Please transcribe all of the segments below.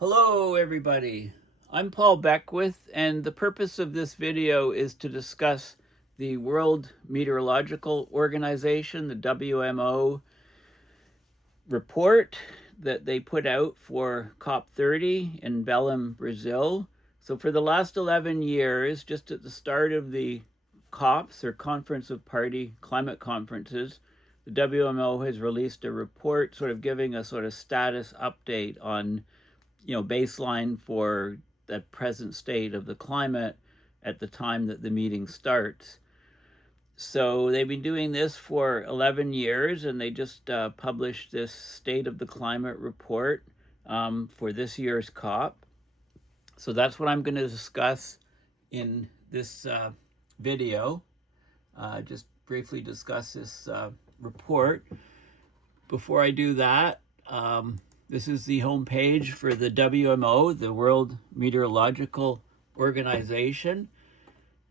Hello everybody, I'm Paul Beckwith, and the purpose of this video is to discuss the World Meteorological Organization, the WMO report that they put out for COP30 in Belém, Brazil. So for the last 11 years, just at the start of the COPs, or Conference of Party Climate Conferences, the WMO has released a report sort of giving a sort of status update on baseline for the present state of the climate at the time that the meeting starts. So they've been doing this for 11 years, and they just published this State of the Climate report for this year's COP. So that's what I'm going to discuss in this video. Just briefly discuss this report. Before I do that, this is the homepage for the WMO, the World Meteorological Organization.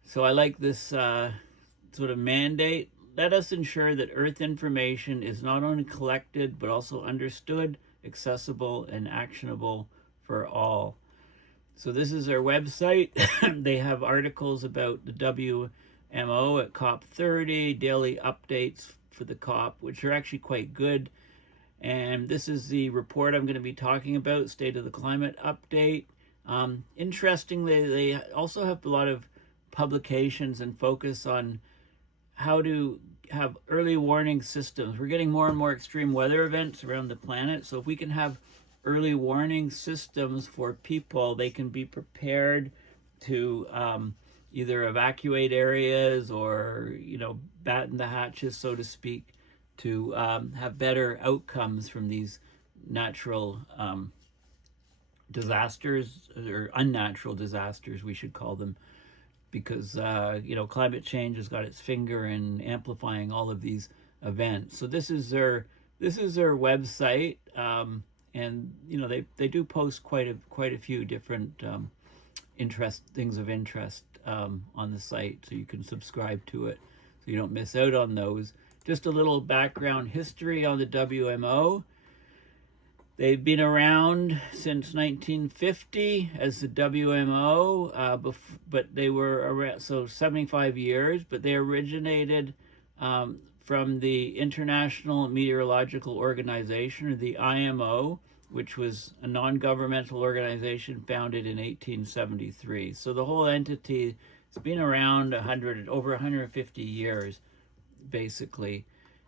So I like this sort of mandate. Let us ensure that Earth information is not only collected, but also understood, accessible, and actionable for all. So this is their website. They have articles about the WMO at COP30, daily updates for the COP, which are actually quite good. And this is the report I'm going to be talking about, State of the Climate Update. Interestingly, they also have a lot of publications and focus on how to have early warning systems. We're getting more and more extreme weather events around the planet. So if we can have early warning systems for people, they can be prepared to either evacuate areas or, batten the hatches, so to speak, to have better outcomes from these natural disasters, or unnatural disasters, we should call them, because climate change has got its finger in amplifying all of these events. So this is their website, and they do post quite a few different things of interest on the site, so you can subscribe to it so you don't miss out on those. Just a little background history on the WMO. They've been around since 1950 as the WMO, but they were around, so 75 years, but they originated from the International Meteorological Organization, or the IMO, which was a non-governmental organization founded in 1873. So the whole entity has been around over 150 years, basically.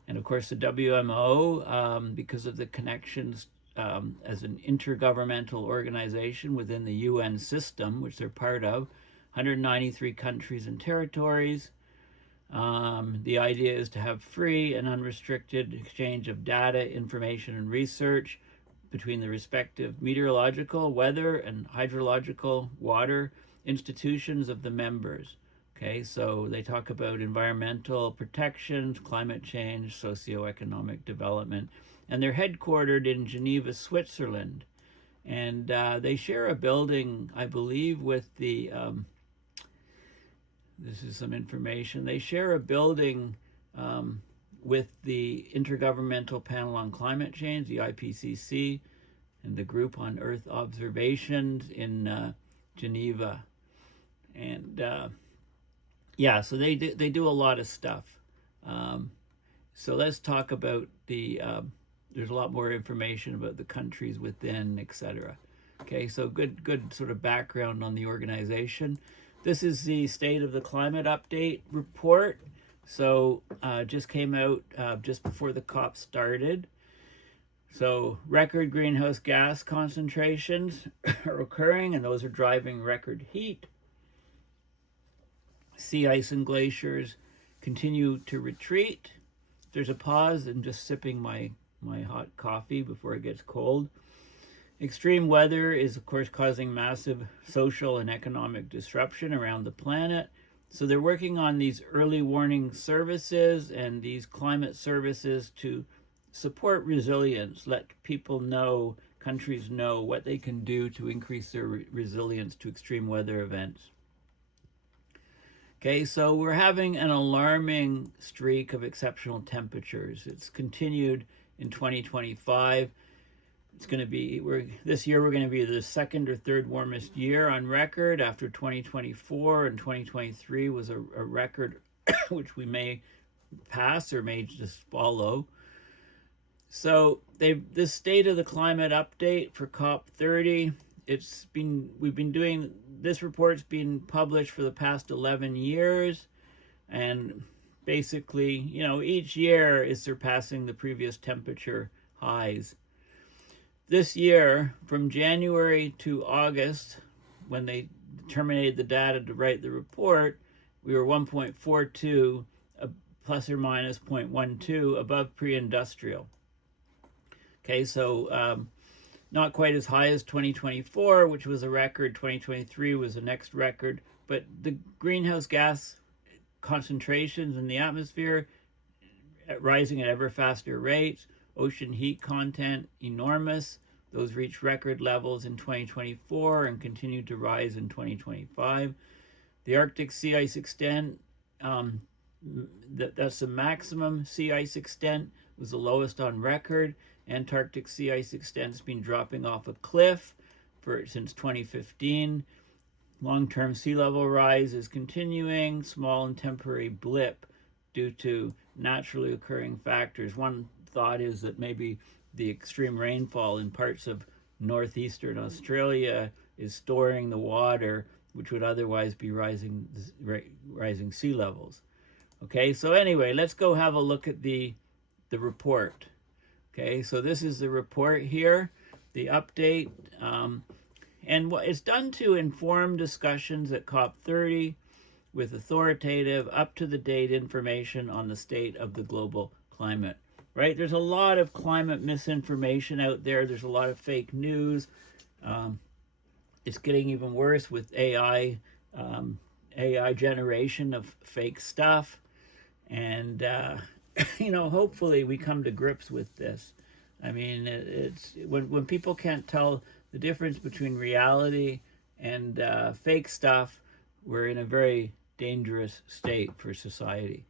And of course the WMO, because of the connections as an intergovernmental organization within the UN system, which they're part of, 193 countries and territories. The idea is to have free and unrestricted exchange of data, information, and research between the respective meteorological, weather, and hydrological water institutions of the members. Okay, so they talk about environmental protections, climate change, socioeconomic development, and they're headquartered in Geneva, Switzerland. And they share a building, I believe, with the, this is some information, they share a building with the Intergovernmental Panel on Climate Change, the IPCC, and the Group on Earth Observations in Geneva. And yeah, so they do a lot of stuff. So let's talk about there's a lot more information about the countries within, etc. Okay, so good sort of background on the organization. This is the State of the Climate Update report. So just came out just before the COP started. So record greenhouse gas concentrations are occurring, and those are driving record heat. Sea ice and glaciers continue to retreat. There's a pause. I'm just sipping my hot coffee before it gets cold. Extreme weather is, of course, causing massive social and economic disruption around the planet. So they're working on these early warning services and these climate services to support resilience, let people know, countries know what they can do to increase their resilience to extreme weather events. Okay, so we're having an alarming streak of exceptional temperatures. It's continued in 2025. It's going to be, this year we're going to be the second or third warmest year on record after 2024, and 2023 was a record which we may pass or may just follow. So this state of the climate update for COP30, we've been doing, this report's been published for the past 11 years, and basically, each year is surpassing the previous temperature highs. This year, from January to August, when they terminated the data to write the report, we were 1.42, plus or minus 0.12 above pre-industrial. Okay, so not quite as high as 2024, which was a record. 2023 was the next record, but the greenhouse gas concentrations in the atmosphere rising at ever faster rates. Ocean heat content enormous. Those reached record levels in 2024 and continue to rise in 2025. The Arctic sea ice extent, that's the maximum sea ice extent, was the lowest on record. Antarctic sea ice extent has been dropping off a cliff since 2015. Long-term sea level rise is continuing. Small and temporary blip due to naturally occurring factors. One thought is that maybe the extreme rainfall in parts of northeastern Australia is storing the water which would otherwise be rising sea levels. Okay, so anyway, let's go have a look at the report. Okay, so this is the report here, the update, and what it's done to inform discussions at COP30 with authoritative, up-to-the-date information on the state of the global climate. Right? There's a lot of climate misinformation out there. There's a lot of fake news. It's getting even worse with AI generation of fake stuff. And, hopefully we come to grips with this. I mean, it's when people can't tell the difference between reality and fake stuff, we're in a very dangerous state for society.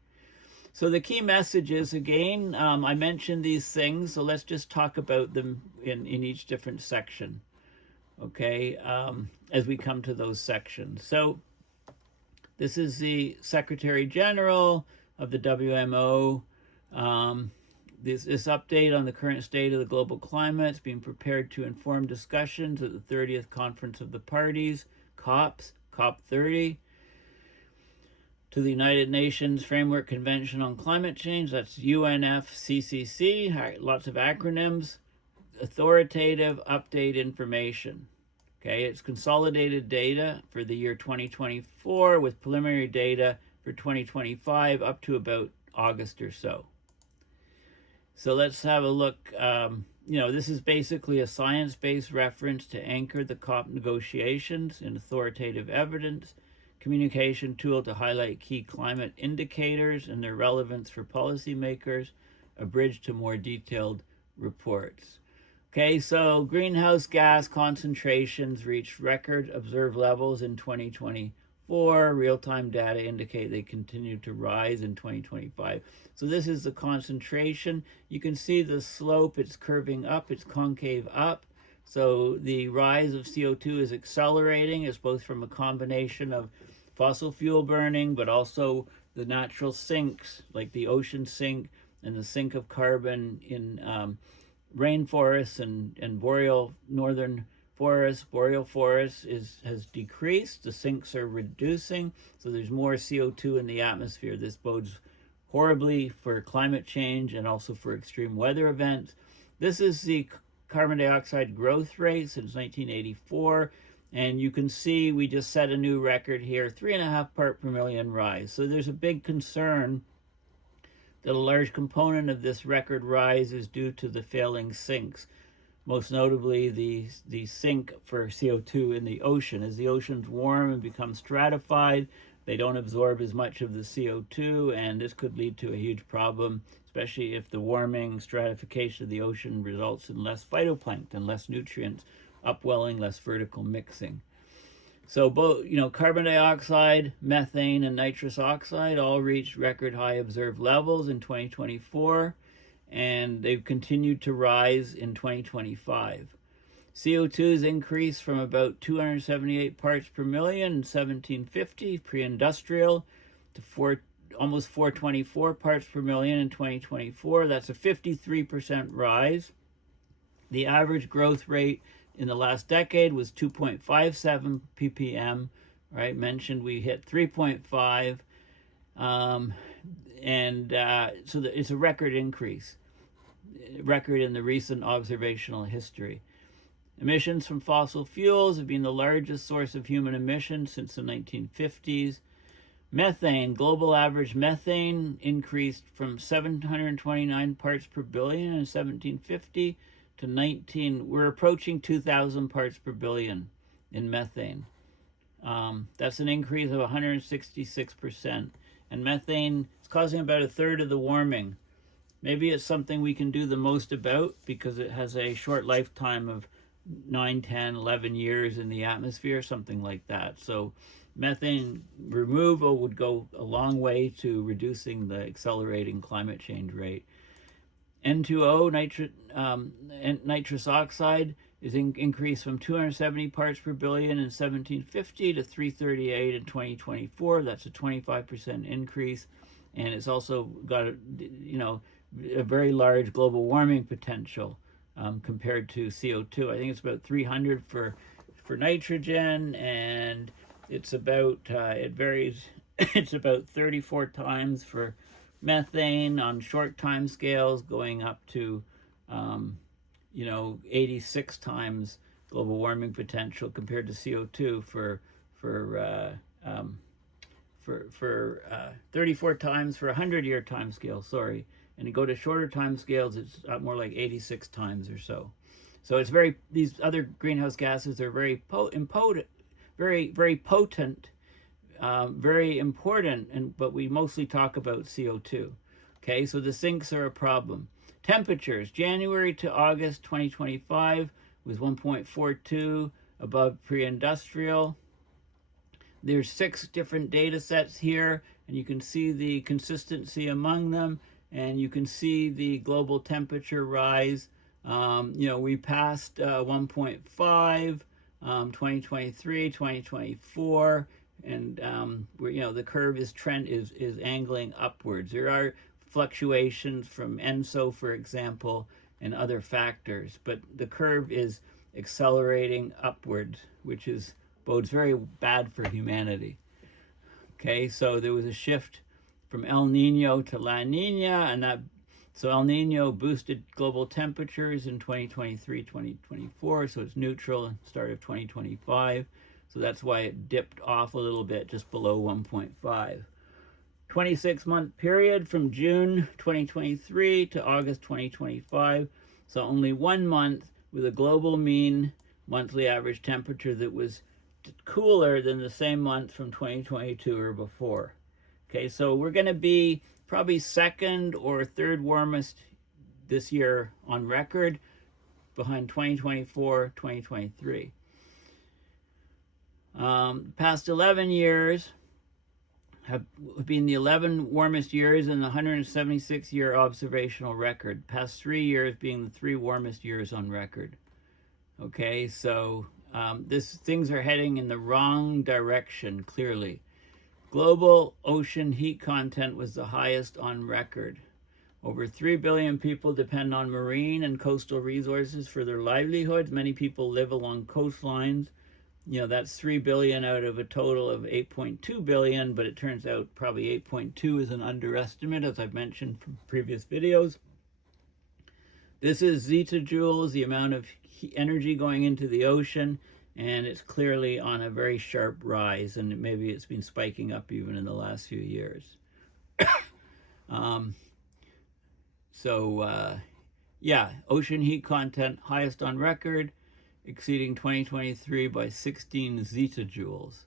So the key messages, again, I mentioned these things, so let's just talk about them in each different section, okay, as we come to those sections. So this is the Secretary General of the WMO. This update on the current state of the global climate is being prepared to inform discussions at the 30th Conference of the Parties, COP30. To the United Nations Framework Convention on Climate Change, that's UNFCCC, lots of acronyms, authoritative update information. Okay, it's consolidated data for the year 2024 with preliminary data for 2025 up to about August or so. So let's have a look. This is basically a science-based reference to anchor the COP negotiations in authoritative evidence, communication tool to highlight key climate indicators and their relevance for policymakers, a bridge to more detailed reports. Okay, so greenhouse gas concentrations reached record observed levels in 2024. Real-time data indicate they continue to rise in 2025. So this is the concentration. You can see the slope, it's curving up, it's concave up. So the rise of CO2 is accelerating. It's both from a combination of fossil fuel burning, but also the natural sinks, like the ocean sink and the sink of carbon in rainforests and boreal northern forests. Boreal forests has decreased. The sinks are reducing, so there's more CO2 in the atmosphere. This bodes horribly for climate change and also for extreme weather events. This is the carbon dioxide growth rate since 1984. And you can see we just set a new record here, 3.5 part per million rise. So there's a big concern that a large component of this record rise is due to the failing sinks, most notably the sink for CO2 in the ocean. As the oceans warm and become stratified, they don't absorb as much of the CO2, and this could lead to a huge problem, especially if the warming stratification of the ocean results in less phytoplankton, less nutrients upwelling, less vertical mixing. So both, carbon dioxide, methane, and nitrous oxide all reached record high observed levels in 2024. and they've continued to rise in 2025. CO2 has increased from about 278 parts per million in 1750, pre-industrial, to almost 424 parts per million in 2024. That's a 53% rise. The average growth rate in the last decade was 2.57 ppm, right? Mentioned we hit 3.5, so it's a record increase, record in the recent observational history. Emissions from fossil fuels have been the largest source of human emissions since the 1950s. Methane, global average methane increased from 729 parts per billion in 1750 to we're approaching 2,000 parts per billion in methane. That's an increase of 166%. And methane is causing about a third of the warming. Maybe it's something we can do the most about because it has a short lifetime of 9, 10, 11 years in the atmosphere, something like that. So methane removal would go a long way to reducing the accelerating climate change rate. N2O, nitrous oxide, is increased from 270 parts per billion in 1750 to 338 in 2024. That's a 25% increase, and it's also got a very large global warming potential compared to CO2. I think it's about 300 for nitrogen, and it's about it varies. It's about 34 times for methane on short time scales, going up to 86 times global warming potential compared to CO2 for 34 times for 100-year time scale. Sorry, and you go to shorter time scales, it's more like 86 times or so. So it's these other greenhouse gases are very potent, very important, but we mostly talk about CO2. Okay, so the sinks are a problem. Temperatures, January to August 2025 was 1.42 above pre-industrial. There's 6 different data sets here, and you can see the consistency among them, and you can see the global temperature rise. We passed 1.5, 2023, 2024, and the curve is angling upwards. There are fluctuations from ENSO, for example, and other factors, but the curve is accelerating upwards, which bodes very bad for humanity. Okay, so there was a shift from El Nino to La Nina, so El Nino boosted global temperatures in 2023, 2024, so it's neutral at the start of 2025. So that's why it dipped off a little bit, just below 1.5. 26-month period from June 2023 to August 2025. So only 1 month with a global mean monthly average temperature that was cooler than the same month from 2022 or before. Okay, so we're going to be probably second or third warmest this year on record, behind 2024, 2023. Past 11 years have been the 11 warmest years in the 176-year observational record. Past 3 years being the 3 warmest years on record. Okay, so things are heading in the wrong direction, clearly. Global ocean heat content was the highest on record. Over 3 billion people depend on marine and coastal resources for their livelihoods. Many people live along coastlines. That's 3 billion out of a total of 8.2 billion, but it turns out probably 8.2 is an underestimate, as I've mentioned from previous videos. This is zetajoules, the amount of energy going into the ocean, and it's clearly on a very sharp rise, and maybe it's been spiking up even in the last few years. Ocean heat content highest on record, exceeding 2023 by 16 zetajoules.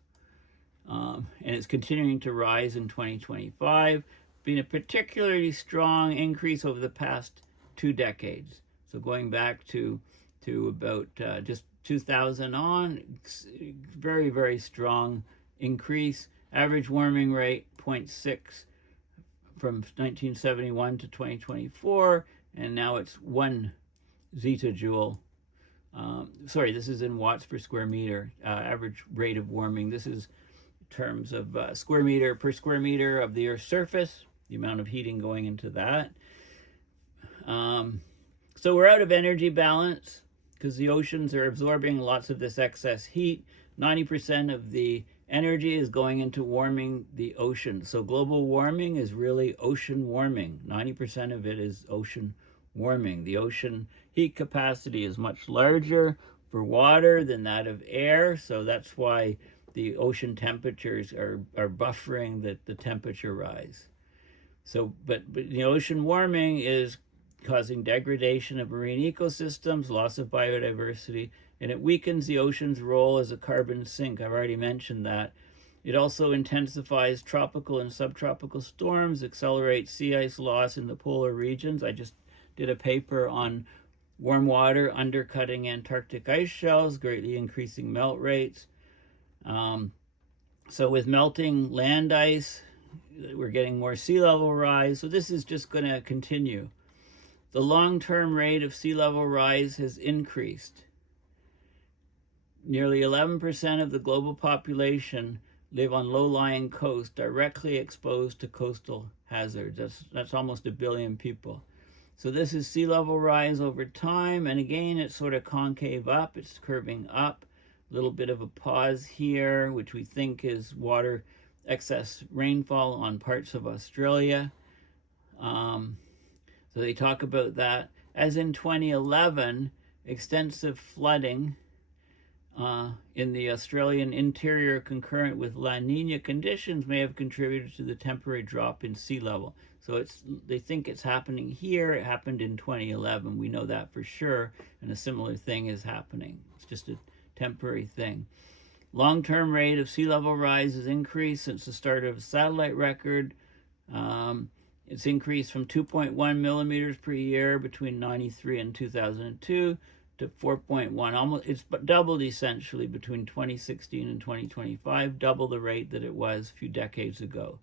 And it's continuing to rise in 2025, being a particularly strong increase over the past 2 decades. So going back to about just 2000 on, very, very strong increase. Average warming rate 0.6 from 1971 to 2024, and now it's 1 zetajoule. Sorry, this is in watts per square meter, average rate of warming. This is in terms of square meter per square meter of the Earth's surface, the amount of heating going into that. So we're out of energy balance because the oceans are absorbing lots of this excess heat. 90% of the energy is going into warming the ocean. So global warming is really ocean warming. 90% of it is ocean warming. The ocean heat capacity is much larger for water than that of air, so that's why the ocean temperatures are buffering the temperature rise. So, but the ocean warming is causing degradation of marine ecosystems, loss of biodiversity, and it weakens the ocean's role as a carbon sink. I've already mentioned that. It also intensifies tropical and subtropical storms, accelerates sea ice loss in the polar regions. I just did a paper on warm water undercutting Antarctic ice shelves, greatly increasing melt rates. So with melting land ice, we're getting more sea level rise. So this is just going to continue. The long-term rate of sea level rise has increased. Nearly 11% of the global population live on low-lying coasts directly exposed to coastal hazards. That's almost 1 billion people. So this is sea level rise over time, and again, it's sort of concave up, it's curving up. A little bit of a pause here, which we think is water excess rainfall on parts of Australia. So they talk about that. As in 2011, extensive flooding in the Australian interior concurrent with La Nina conditions may have contributed to the temporary drop in sea level. So they think it's happening here. It happened in 2011. We know that for sure, and a similar thing is happening. It's just a temporary thing. Long-term rate of sea level rise has increased since the start of a satellite record. It's increased from 2.1 millimeters per year between 93 and 2002 to 4.1. Almost, it's doubled essentially between 2016 and 2025, double the rate that it was a few decades ago.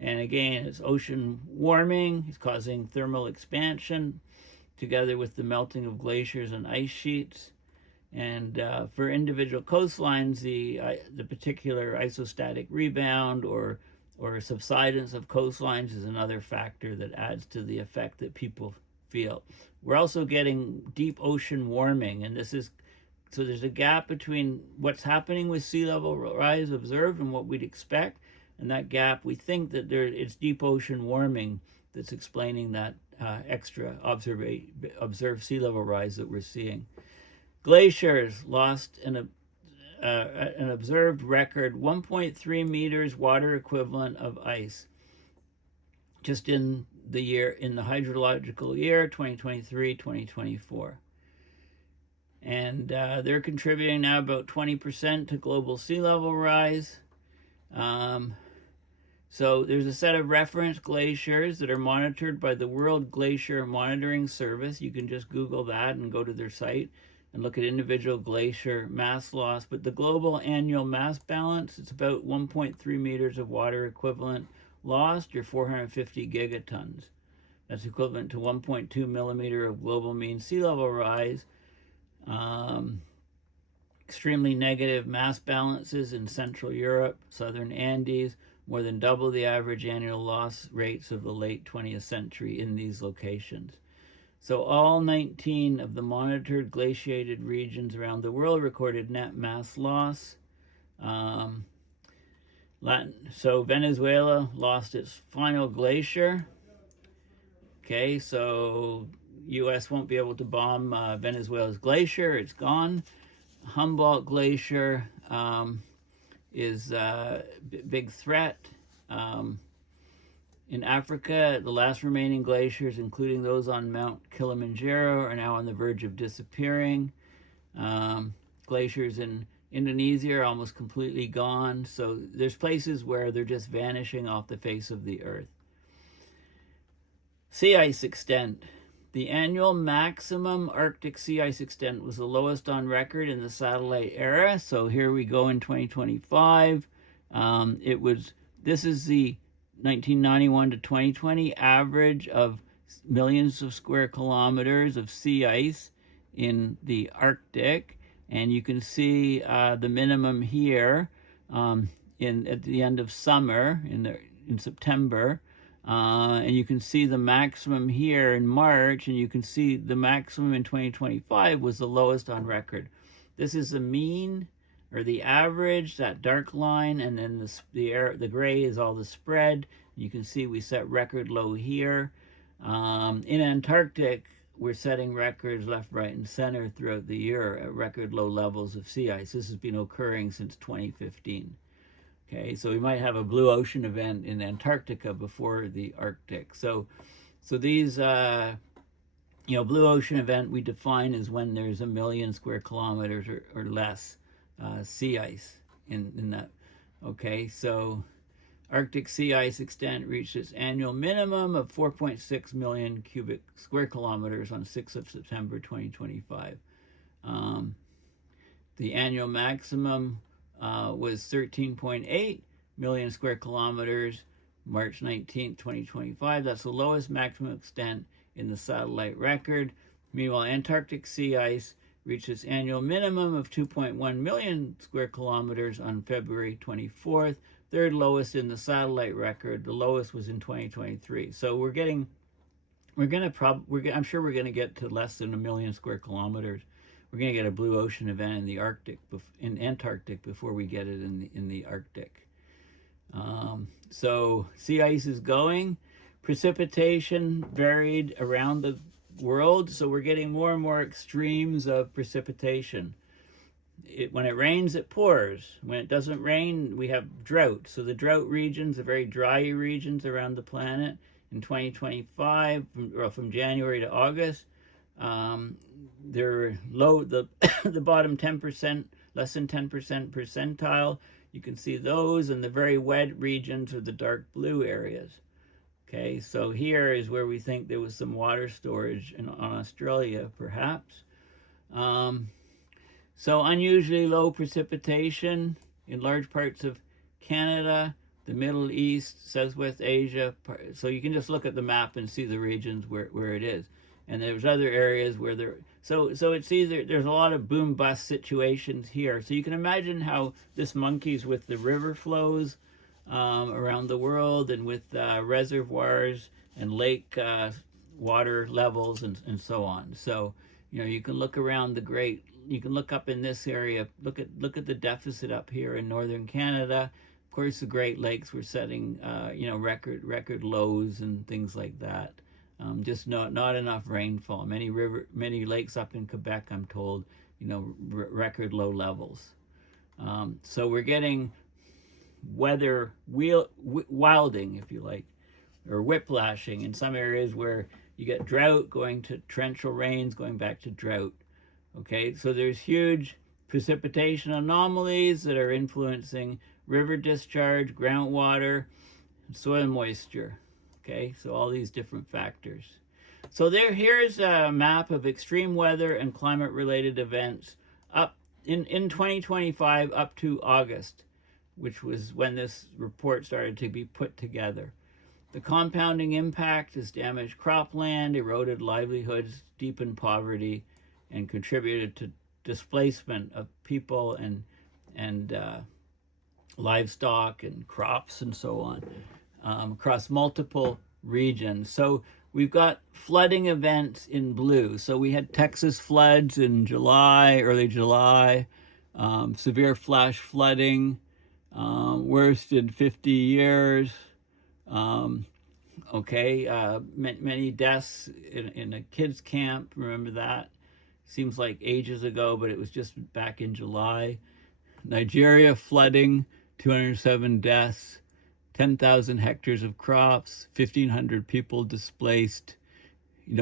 And again, it's ocean warming. It's causing thermal expansion together with the melting of glaciers and ice sheets. And for individual coastlines, the particular isostatic rebound or subsidence of coastlines is another factor that adds to the effect that people feel. We're also getting deep ocean warming, and so there's a gap between what's happening with sea level rise observed and what we'd expect, and that gap, we think that it's deep ocean warming that's explaining that extra observed sea level rise that we're seeing. Glaciers lost an observed record 1.3 meters water equivalent of ice just in the hydrological year 2023-2024, and they're contributing now about 20% to global sea level rise. So there's a set of reference glaciers that are monitored by the World Glacier Monitoring Service. You can just Google that and go to their site and look at individual glacier mass loss. But the global annual mass balance, it's about 1.3 meters of water equivalent lost, or 450 gigatons. That's equivalent to 1.2 millimeter of global mean sea level rise. Extremely negative mass balances in Central Europe, Southern Andes, more than double the average annual loss rates of the late 20th century in these locations. So all 19 of the monitored glaciated regions around the world recorded net mass loss. So Venezuela lost its final glacier. Okay, so U.S. won't be able to bomb Venezuela's glacier. It's gone. Humboldt Glacier is a big threat. In Africa, the last remaining glaciers, including those on Mount Kilimanjaro, are now on the verge of disappearing. Glaciers in Indonesia are almost completely gone. So there's places where they're just vanishing off the face of the earth. Sea ice extent. The annual maximum Arctic sea ice extent was the lowest on record in the satellite era. So here we go in 2025. This is the 1991 to 2020 average of millions of square kilometers of sea ice in the Arctic. And you can see the minimum here at the end of summer in September. And you can see the maximum here in March, and you can see the maximum in 2025 was the lowest on record. This is the mean or the average, that dark line, and then the gray is all the spread. You can see we set record low here. In Antarctic, we're setting records left, right, and center throughout the year at record low levels of sea ice. This has been occurring since 2015. Okay, so we might have a blue ocean event in Antarctica before the Arctic. So these, blue ocean event we define as when there's 1 million square kilometers or less sea ice in that. Okay, so Arctic sea ice extent reached its annual minimum of 4.6 million cubic square kilometers on 6th of September 2025. The annual maximum was 13.8 million square kilometers, March 19th, 2025. That's the lowest maximum extent in the satellite record. Meanwhile, Antarctic sea ice reached its annual minimum of 2.1 million square kilometers on February 24th, third lowest in the satellite record. The lowest was in 2023. So I'm sure we're gonna get to less than 1 million square kilometers. We're gonna get a blue ocean event in the Antarctic before we get it in the Arctic. So sea ice is going. Precipitation varied around the world, so we're getting more and more extremes of precipitation. When it rains, it pours. When it doesn't rain, we have drought. So the drought regions, the very dry regions around the planet in 2025, from January to August, they're low. The bottom 10%, less than 10% percentile. You can see those, and the very wet regions are the dark blue areas. Okay, so here is where we think there was some water storage on Australia, perhaps. So unusually low precipitation in large parts of Canada, the Middle East, Southwest Asia. So you can just look at the map and see the regions where it is. And there's other areas where so it's either, there's a lot of boom bust situations here. So you can imagine how this monkeys with the river flows around the world, and with reservoirs and lake water levels and so on. So, you can look around you can look up in this area, look at the deficit up here in northern Canada. Of course, the Great Lakes were setting, record lows and things like that. Just not enough rainfall. Many lakes up in Quebec, I'm told, record low levels. So we're getting weather wilding, if you like, or whiplashing in some areas where you get drought going to torrential rains, going back to drought. Okay, so there's huge precipitation anomalies that are influencing river discharge, groundwater, soil moisture. Okay, so all these different factors. So here's a map of extreme weather and climate-related events up in 2025 up to August, which was when this report started to be put together. The compounding impact has damaged cropland, eroded livelihoods, deepened poverty, and contributed to displacement of people and livestock and crops and so on across multiple regions. So we've got flooding events in blue. So we had Texas floods in early July, severe flash flooding, worst in 50 years. Many deaths in a kids camp. Remember that? Seems like ages ago, but it was just back in July. Nigeria flooding, 207 deaths, 10,000 hectares of crops, 1,500 people displaced.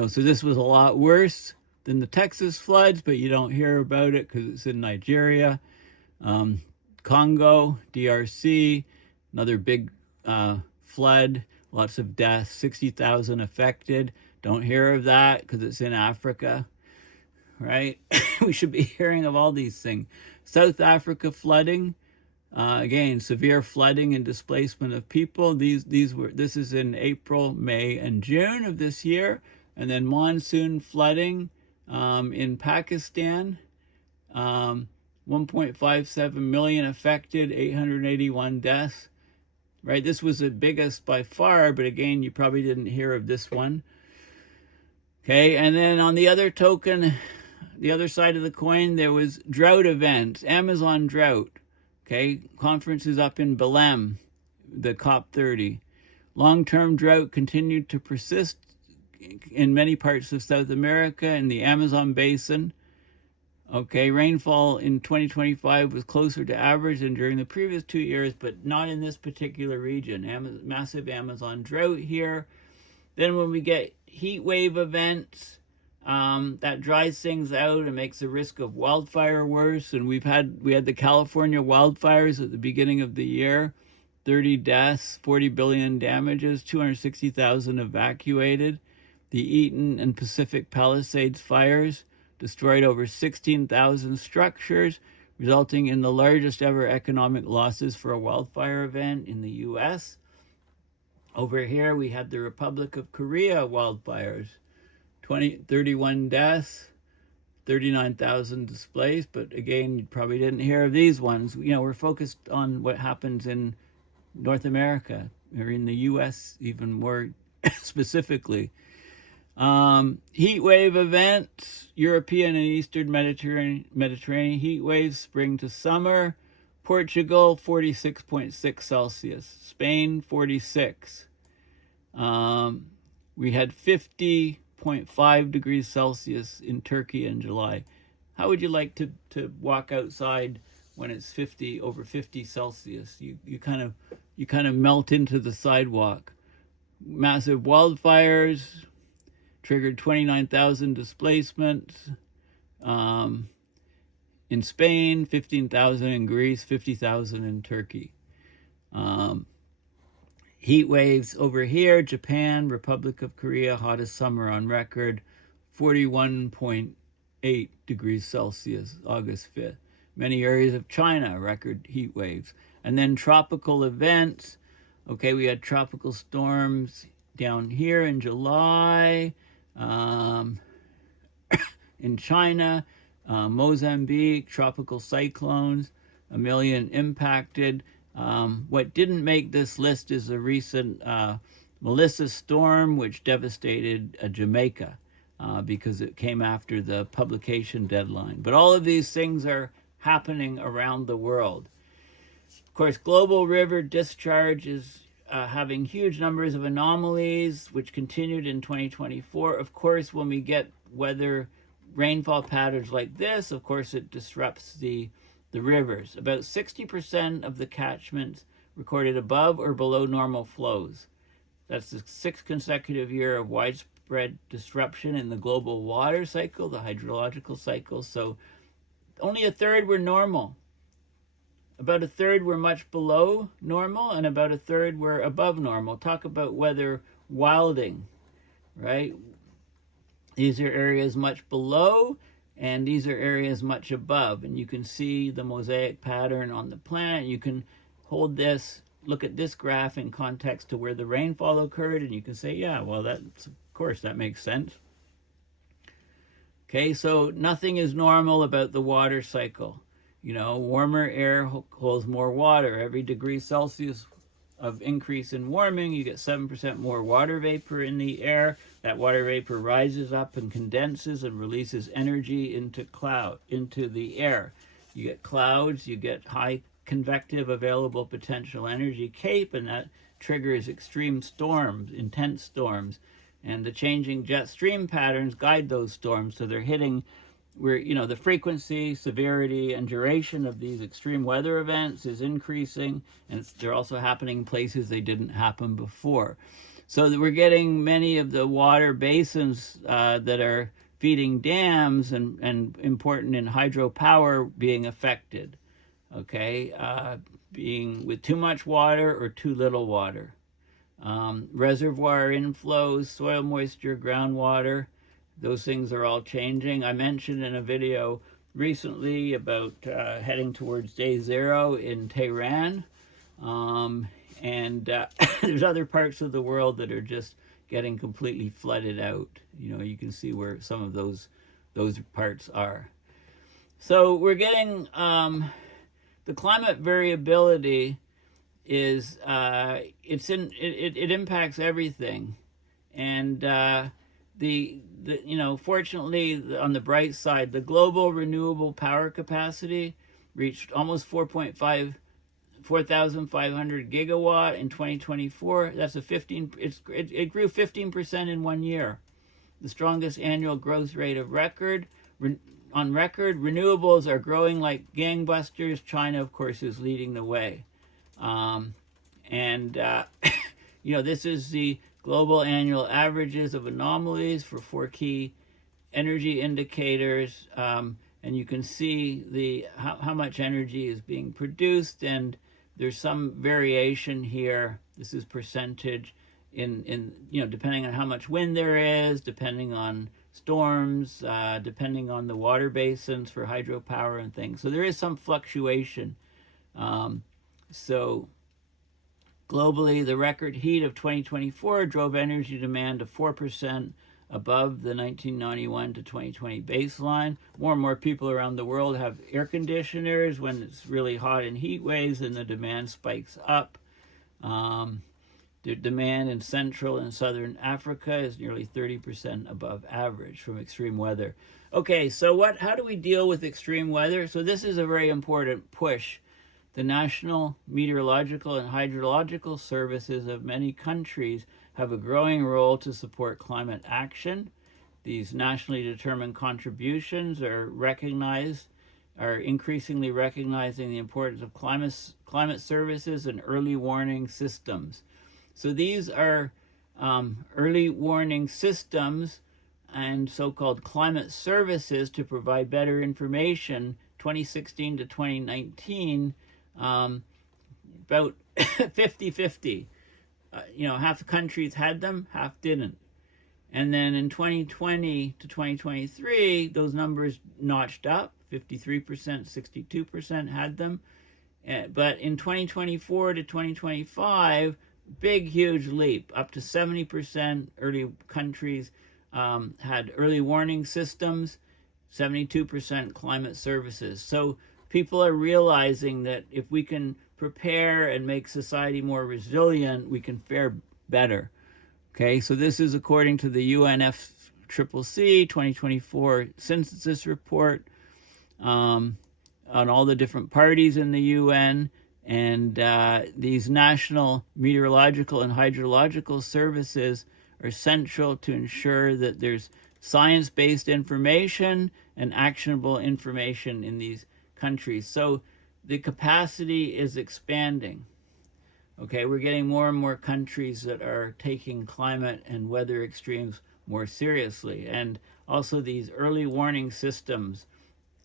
So this was a lot worse than the Texas floods, but you don't hear about it because it's in Nigeria. Congo, DRC, another big flood, lots of deaths, 60,000 affected. Don't hear of that because it's in Africa, right? We should be hearing of all these things. South Africa flooding, Again, severe flooding and displacement of people. This is in April, May, and June of this year. And then monsoon flooding in Pakistan. 1.57 million affected, 881 deaths. Right, this was the biggest by far, but again, you probably didn't hear of this one. Okay, and then on the other token, the other side of the coin, there was drought events, Amazon drought. Okay, conferences up in Belém, the COP30. Long-term drought continued to persist in many parts of South America in the Amazon basin. Okay, rainfall in 2025 was closer to average than during the previous 2 years, but not in this particular region. Massive Amazon drought here. Then when we get heat wave events, that dries things out and makes the risk of wildfire worse. And we had the California wildfires at the beginning of the year, 30 deaths, 40 billion damages, 260,000 evacuated. The Eaton and Pacific Palisades fires destroyed over 16,000 structures, resulting in the largest ever economic losses for a wildfire event in the US. Over here, we had the Republic of Korea wildfires, 31 deaths, 39,000 displaced. But again, you probably didn't hear of these ones. We're focused on what happens in North America, or in the US even more specifically. Heat wave events, European and Eastern Mediterranean heat waves, spring to summer. Portugal, 46.6 Celsius. Spain, 46. We had 50.5 degrees Celsius in Turkey in July. How would you like to walk outside when it's over 50 Celsius? You kind of melt into the sidewalk. Massive wildfires triggered 29,000 displacements in Spain, 15,000 in Greece, 50,000 in Turkey. Heat waves over here, Japan, Republic of Korea, hottest summer on record, 41.8 degrees Celsius, August 5th. Many areas of China, record heat waves. And then tropical events. Okay, we had tropical storms down here in July. In China, Mozambique, tropical cyclones, 1 million impacted. What didn't make this list is a recent Melissa storm, which devastated Jamaica because it came after the publication deadline. But all of these things are happening around the world. Of course, global river discharge is having huge numbers of anomalies, which continued in 2024. Of course, when we get rainfall patterns like this, of course, it disrupts the rivers. About 60% of the catchments recorded above or below normal flows. That's the 6th consecutive year of widespread disruption in the global water cycle, the hydrological cycle. So only a third were normal. About a third were much below normal, and about a third were above normal. Talk about weather wilding, right? These are areas much below, and these are areas much above. And you can see the mosaic pattern on the planet. You can look at this graph in context to where the rainfall occurred, and you can say, yeah, well, of course, that makes sense. Okay, so nothing is normal about the water cycle. Warmer air holds more water. Every degree Celsius of increase in warming, you get 7% more water vapor in the air. That water vapor rises up and condenses and releases energy into the air. You get clouds, you get high convective available potential energy CAPE, and that triggers extreme storms, intense storms. And the changing jet stream patterns guide those storms, so they're hitting the frequency, severity, and duration of these extreme weather events is increasing, and they're also happening in places they didn't happen before. So that we're getting many of the water basins that are feeding dams and important in hydropower being affected, okay? Being with too much water or too little water. Reservoir inflows, soil moisture, groundwater, those things are all changing. I mentioned in a video recently about heading towards day zero in Tehran. And there's other parts of the world that are just getting completely flooded out. You can see where some of those parts are. So we're getting the climate variability is it impacts everything, and fortunately, on the bright side, the global renewable power capacity reached almost 4,500 gigawatt in 2024. That's it grew 15% in 1 year, the strongest annual growth rate on record. Renewables are growing like gangbusters. China, of course, is leading the way. This is the global annual averages of anomalies for 4 key energy indicators. And you can see how much energy is being produced, and there's some variation here. This is percentage in depending on how much wind there is, depending on storms, depending on the water basins for hydropower and things. So there is some fluctuation. So globally, the record heat of 2024 drove energy demand to 4% above the 1991 to 2020 baseline. More and more people around the world have air conditioners when it's really hot in heat waves, and the demand spikes up. The demand in Central and Southern Africa is nearly 30% above average from extreme weather. Okay, so how do we deal with extreme weather? So this is a very important push. The National Meteorological and Hydrological Services of many countries have a growing role to support climate action. These nationally determined contributions are increasingly recognizing the importance of climate services and early warning systems. So these are early warning systems and so-called climate services to provide better information. 2016 to 2019, about 50-50. Half the countries had them, half didn't. And then in 2020 to 2023, those numbers notched up. 53%, 62% had them. But in 2024 to 2025, big, huge leap, up to 70% early countries had early warning systems, 72% climate services. So people are realizing that if we can prepare and make society more resilient, we can fare better. Okay, so this is according to the UNFCCC 2024 census report on all the different parties in the UN. And these national meteorological and hydrological services are central to ensure that there's science-based information and actionable information in these countries. So the capacity is expanding. Okay, we're getting more and more countries that are taking climate and weather extremes more seriously. And also these early warning systems.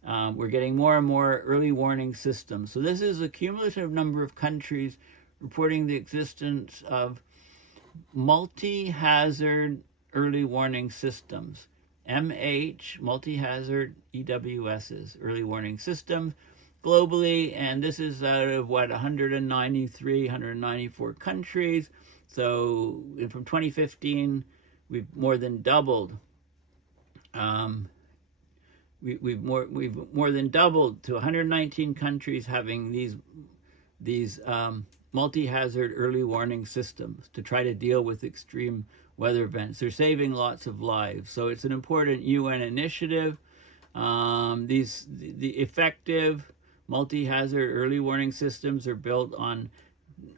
We're getting more and more early warning systems. So this is a cumulative number of countries reporting the existence of multi-hazard early warning systems. MH, multi-hazard EWSs, early warning systems, globally. And this is out of 194 countries. So from 2015, we've more than doubled. We've more than doubled to 119 countries having these multi-hazard early warning systems to try to deal with extreme weather events. They're saving lots of lives, so it's an important UN initiative. The effective multi-hazard early warning systems are built on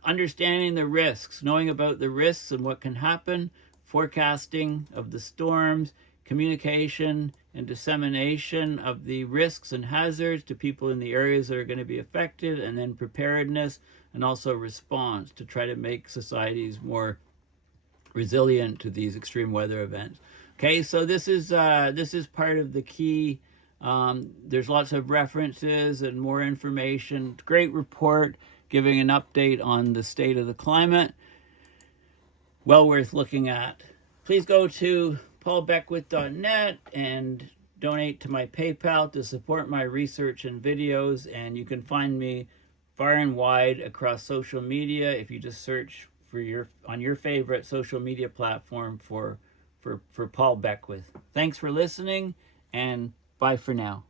understanding the risks, knowing about the risks and what can happen, forecasting of the storms, communication and dissemination of the risks and hazards to people in the areas that are going to be affected, and then preparedness and also response to try to make societies more resilient to these extreme weather events. Okay, so this is part of the key. There's lots of references and more information. Great report giving an update on the state of the climate. Well worth looking at. Please go to paulbeckwith.net and donate to my PayPal to support my research and videos, and you can find me far and wide across social media if you just search for on your favorite social media platform for Paul Beckwith. Thanks for listening, and bye for now.